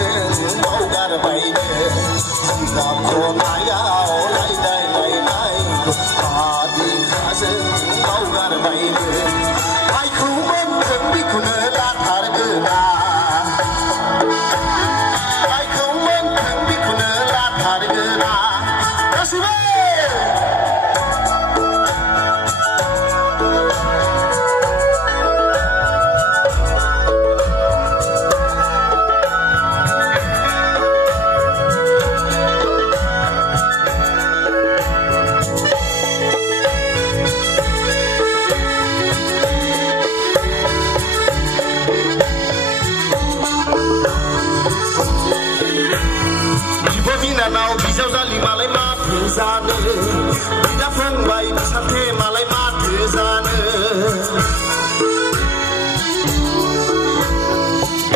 가슴 오가르바이네 지갑 코나야오 라이다이라이다이고 어디 가슴 오가르바이네 아이쿠먼 금비쿠는 라타르그나 아이쿠먼 금비쿠는 라타르그나 가슴에 Now bisa zali malai mati zane Bida fangbai bisante malai mati zane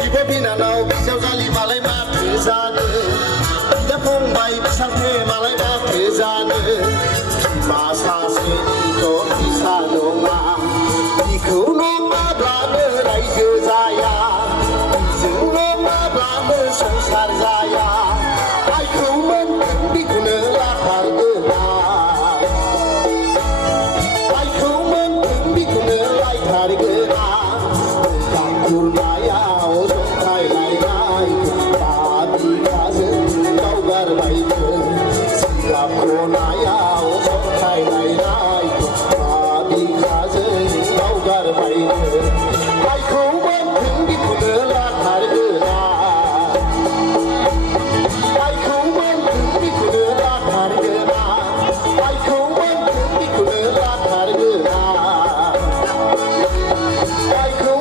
Ibo bina now bisa zali malai mati zane Bida fangbai bisante malai mati zane Masa seni to bisa nonga Iku nonga blane raiju zaya Iku nonga blane songsar zaya I